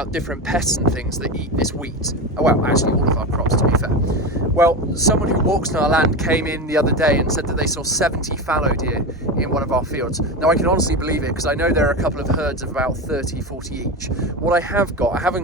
about different pests and things that eat this wheat. Oh, well, actually all of our crops, to be fair. Well, someone who walks in our land came in the other day and said that they saw 70 fallow deer in one of our fields. Now, I can honestly believe it because I know there are a couple of herds of about 30, 40 each. What I haven't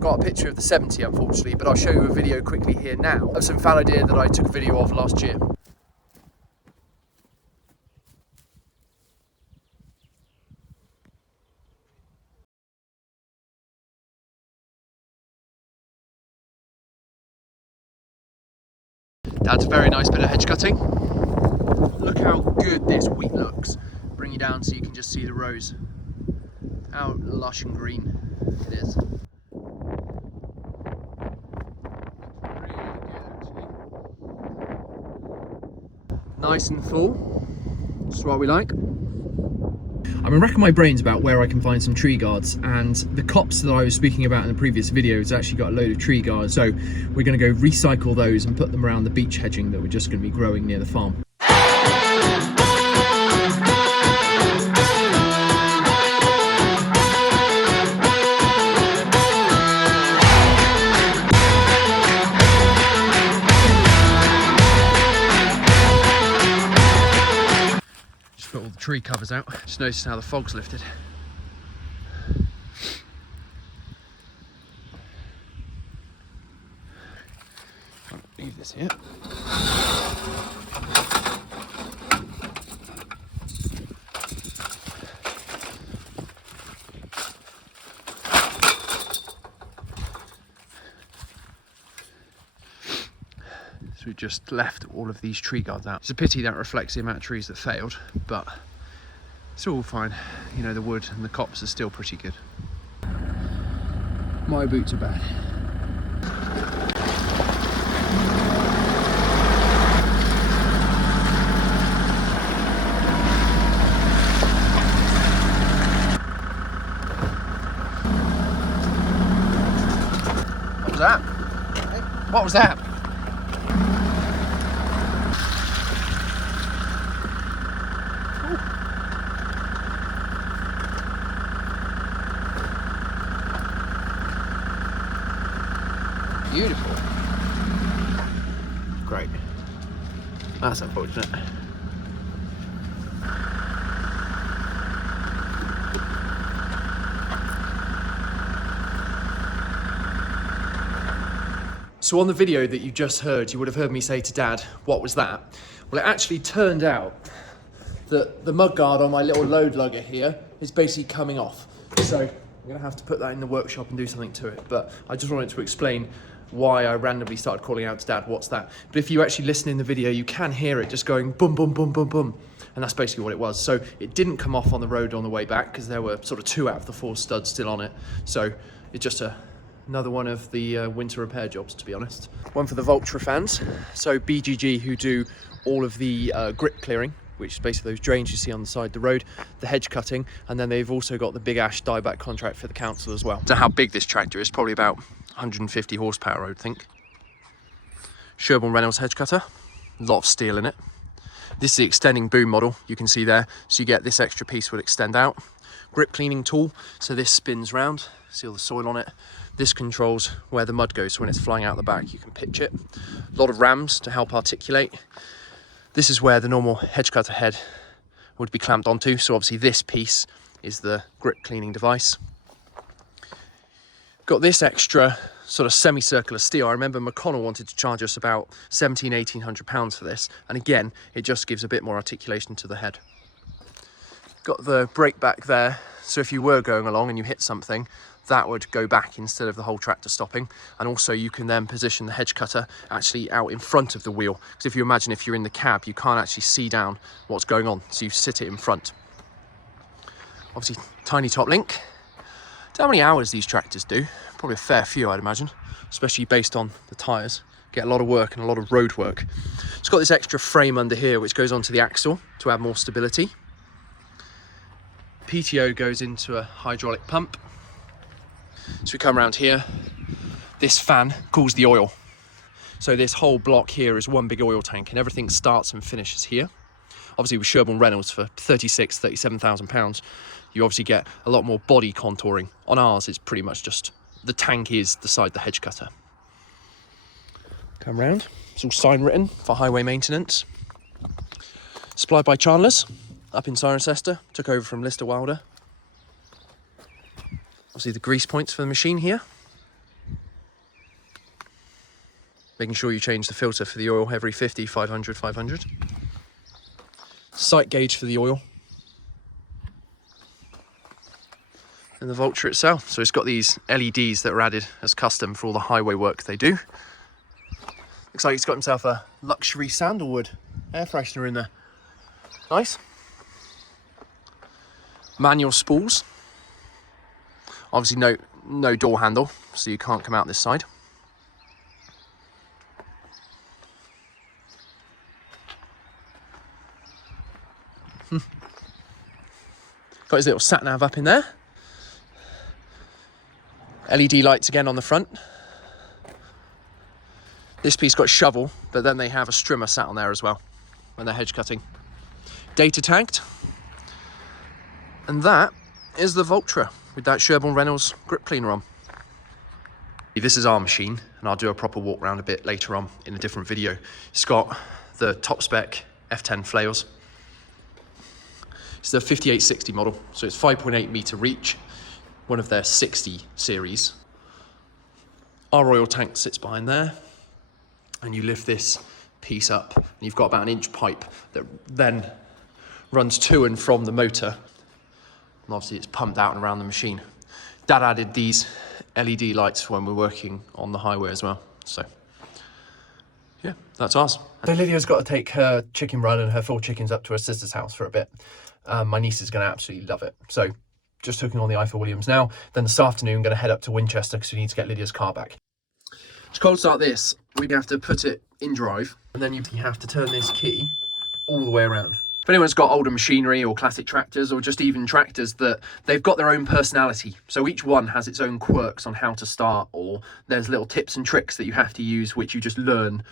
got a picture of the 70, unfortunately, but I'll show you a video quickly here now of some fallow deer that I took a video of last year. That's a very nice bit of hedge cutting. Look how good this wheat looks. Bring you down so you can just see the rows. How lush and green it is. Really good, actually. Nice and full. Just what we like. I've been racking my brains about where I can find some tree guards, and the copse that I was speaking about in the previous video has actually got a load of tree guards, so we're going to go recycle those and put them around the beech hedging that we're just going to be growing near the farm. Put all the tree covers out. Just noticed how the fog's lifted. I'll leave this here. So we've just left all of these tree guards out. It's a pity that reflects the amount of trees that failed, but it's all fine. You know, the wood and the copse are still pretty good. My boots are bad. What was that? What was that? Beautiful. Great. That's unfortunate. So on the video that you just heard, you would have heard me say to Dad, what was that? Well, it actually turned out that the mud guard on my little load lugger here is basically coming off. So I'm gonna have to put that in the workshop and do something to it. But I just wanted to explain why I randomly started calling out to Dad, what's that? But if you actually listen in the video, you can hear it just going boom, boom, boom, boom, boom. And that's basically what it was. So it didn't come off on the road on the way back because there were sort of 2 out of the 4 studs still on it. So it's just another one of the winter repair jobs, to be honest. One for the Valtra fans. So BGG, who do all of the grip clearing, which is basically those drains you see on the side of the road, the hedge cutting, and then they've also got the big ash dieback contract for the council as well. I don't know how big this tractor is, probably about 150 horsepower, I would think. Sherborne Reynolds hedge cutter, a lot of steel in it. This is the extending boom model, you can see there. So you get this extra piece would extend out. Grip cleaning tool, so this spins round, see all the soil on it. This controls where the mud goes, so when it's flying out the back, you can pitch it. A lot of rams to help articulate. This is where the normal hedge cutter head would be clamped onto. So obviously this piece is the grip cleaning device. Got this extra sort of semicircular steel. I remember McConnell wanted to charge us about £1,700 for this. And again, it just gives a bit more articulation to the head. Got the brake back there. So if you were going along and you hit something, that would go back instead of the whole tractor stopping. And also you can then position the hedge cutter actually out in front of the wheel. Because if you imagine if you're in the cab, you can't actually see down what's going on. So you sit it in front. Obviously, tiny top link. Don't know how many hours these tractors do. Probably a fair few, I'd imagine, especially based on the tyres. Get a lot of work and a lot of road work. It's got this extra frame under here, which goes onto the axle to add more stability. PTO goes into a hydraulic pump. So we come around here, this fan cools the oil. So this whole block here is one big oil tank and everything starts and finishes here. Obviously with Sherborne Reynolds for £37,000, you obviously get a lot more body contouring. On ours, it's pretty much just the tank is the side the hedge cutter. Come round. It's all sign written for highway maintenance. Supplied by Chandler's up in Cirencester. Took over from Lister Wilder. Obviously the grease points for the machine here. Making sure you change the filter for the oil every 50, 500, 500. Sight gauge for the oil. And the Valtra itself. So it's got these LEDs that are added as custom for all the highway work they do. Looks like he's got himself a luxury sandalwood air freshener in there. Nice. Manual spools. Obviously no door handle, so you can't come out this side. Got his little sat nav up in there. LED lights again on the front. This piece got a shovel, but then they have a strimmer sat on there as well when they're hedge cutting. Data tagged. And that is the Valtra with that Sherborne Reynolds grip cleaner on. This is our machine, and I'll do a proper walk around a bit later on in a different video. It's got the top spec F10 flails. It's the 5860 model, so it's 5.8 meter reach, one of their 60 series. Our oil tank sits behind there, and you lift this piece up, and you've got about an inch pipe that then runs to and from the motor, and obviously it's pumped out and around the machine. Dad added these LED lights when we're working on the highway as well, so yeah, that's ours. So Lydia's got to take her chicken run and her 4 chickens up to her sister's house for a bit. My niece is going to absolutely love it. So just hooking on the Eiffel Williams now. Then this afternoon, I'm going to head up to Winchester because we need to get Lydia's car back. To cold start this, we have to put it in drive, and then you have to turn this key all the way around. If anyone's got older machinery or classic tractors, or just even tractors that they've got their own personality, so each one has its own quirks on how to start, or there's little tips and tricks that you have to use which you just learn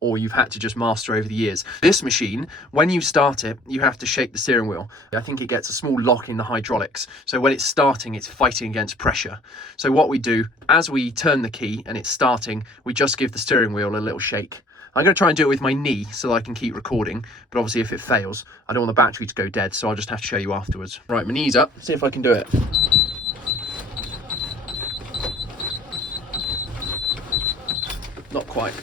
or you've had to just master over the years. This machine, when you start it, you have to shake the steering wheel. I think it gets a small lock in the hydraulics, so when it's starting, it's fighting against pressure. So what we do, as we turn the key and it's starting, we just give the steering wheel a little shake. I'm going to try and do it with my knee so that I can keep recording, but obviously if it fails, I don't want the battery to go dead, so I'll just have to show you afterwards. Right, my knee's up, see if I can do it. Not quite.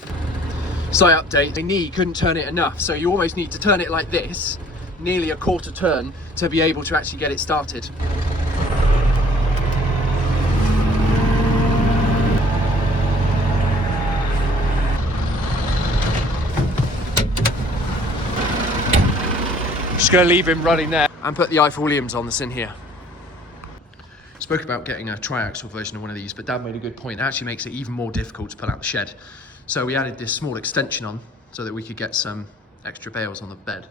Slight update, the knee couldn't turn it enough, so you almost need to turn it like this, nearly a quarter turn, to be able to actually get it started. Just going to leave him running there and put the Eiffel Williams on that's in here. Spoke about getting a triaxle version of one of these, but Dad made a good point. It actually makes it even more difficult to pull out the shed. So we added this small extension on so that we could get some extra bales on the bed.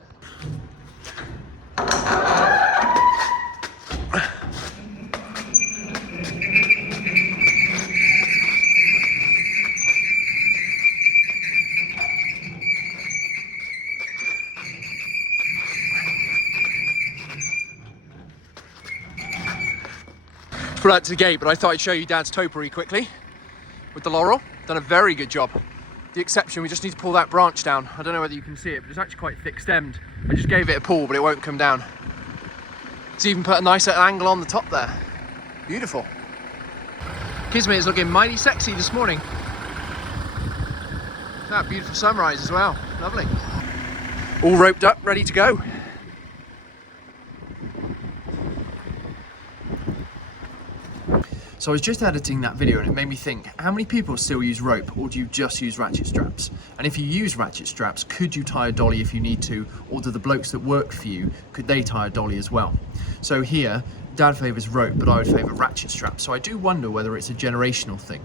Pull out to the gate, but I thought I'd show you Dad's topiary quickly with the laurel. Done a very good job. The exception, we just need to pull that branch down. I don't know whether you can see it, but it's actually quite thick stemmed. I just gave it a pull, but it won't come down. It's even put a nice angle on the top there. Beautiful. Kismet is looking mighty sexy this morning. That beautiful sunrise as well. Lovely. All roped up, ready to go. So I was just editing that video and it made me think, how many people still use rope, or do you just use ratchet straps? And if you use ratchet straps, could you tie a dolly if you need to, or do the blokes that work for you, could they tie a dolly as well? So here, Dad favours rope, but I would favour ratchet straps. So I do wonder whether it's a generational thing.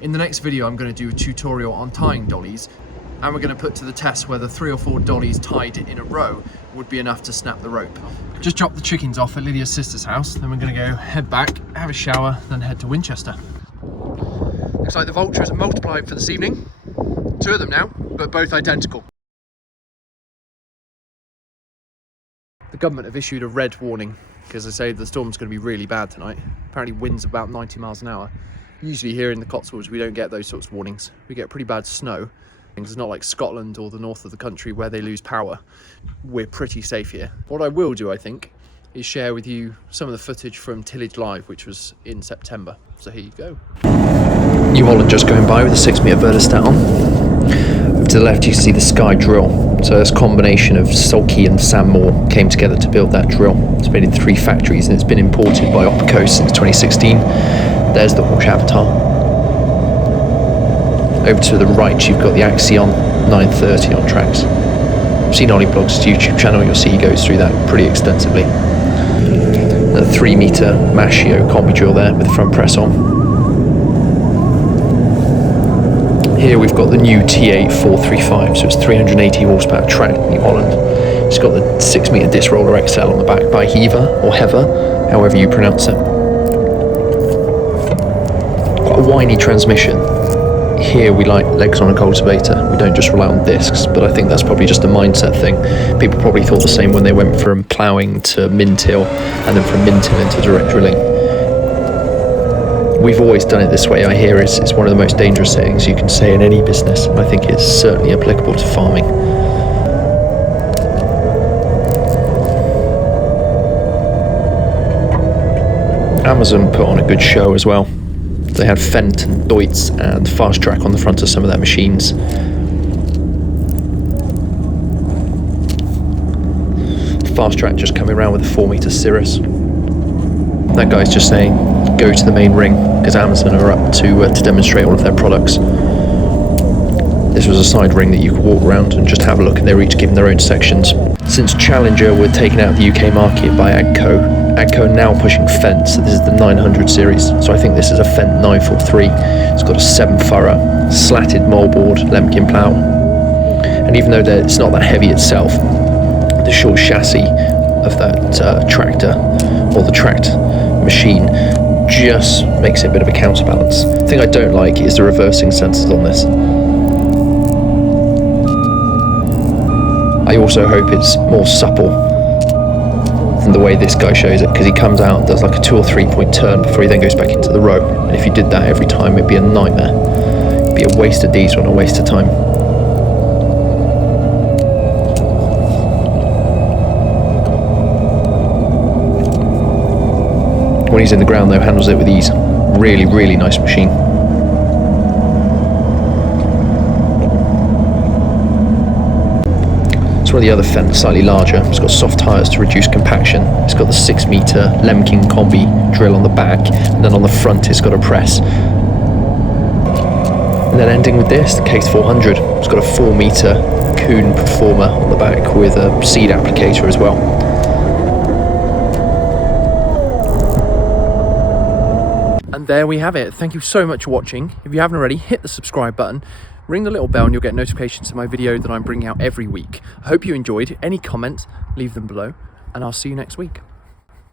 In the next video, I'm going to do a tutorial on tying dollies, and we're going to put to the test whether 3 or 4 dollies tied in a row would be enough to snap the rope. Just dropped the chickens off at Lydia's sister's house, then we're going to go head back, have a shower, then head to Winchester. Looks like the Valtras are multiplied for this evening. 2 of them now, but both identical. The government have issued a red warning because they say the storm's going to be really bad tonight. Apparently winds about 90 miles an hour. Usually here in the Cotswolds we don't get those sorts of warnings. We get pretty bad snow. It's not like Scotland or the north of the country where they lose power. We're pretty safe here. What I will do, I think, is share with you some of the footage from Tillage Live, which was in September. So here you go. New Holland just going by with a 6-metre vertistat on. Over to the left you can see the Sky drill. So this combination of Sulky and Sam Moore came together to build that drill. It's made in 3 factories and it's been imported by Opco since 2016. There's the Horse Avatar. Over to the right you've got the Axion 930 on tracks. I've seen Ollie Blogs' YouTube channel, you'll see he goes through that pretty extensively. A 3-metre Mashio combi drill there with the front press on. Here we've got the new T8 435, so it's 380 horsepower track, New Holland. It's got the 6-metre disc roller XL on the back by Heva, or Hever, however you pronounce it. Quite a whiny transmission. Here we like legs on a cultivator, we don't just rely on discs, but I think that's probably just a mindset thing. People probably thought the same when they went from ploughing to min-till, and then from min-till into direct drilling. We've always done it this way, I hear it's one of the most dangerous things you can say in any business, and I think it's certainly applicable to farming. Amazon put on a good show as well. They had Fendt and Deutz and Fast Track on the front of some of their machines. Fast Track just coming around with a 4-metre Cirrus. That guy's just saying, go to the main ring, because Amazon are up to demonstrate all of their products. This was a side ring that you could walk around and just have a look, and they were each given their own sections. Since Challenger were taken out of the UK market by Agco are now pushing Fendt, so this is the 900 series. So I think this is a Fendt 943. It's got a 7-furrow, slatted moldboard, Lemkin plough. And even though it's not that heavy itself, the short chassis of that tractor, or the tracked machine, just makes it a bit of a counterbalance. The thing I don't like is the reversing sensors on this. I also hope it's more supple than the way this guy shows it, because he comes out and does like a 2 or 3 point turn before he then goes back into the row. And if you did that every time, it'd be a nightmare. It'd be a waste of diesel and a waste of time. When he's in the ground though, handles it with ease. Really, really nice machine. One of the other Fendt, slightly larger. It's got soft tyres to reduce compaction. It's got the 6-metre Lemkin combi drill on the back, and then on the front it's got a press. And then ending with this, the Case 400. It's got a 4-metre Kuhn Performer on the back with a seed applicator as well. And there we have it. Thank you so much for watching. If you haven't already, hit the subscribe button. Ring the little bell and you'll get notifications of my video that I'm bringing out every week. I hope you enjoyed. Any comments, leave them below, and I'll see you next week.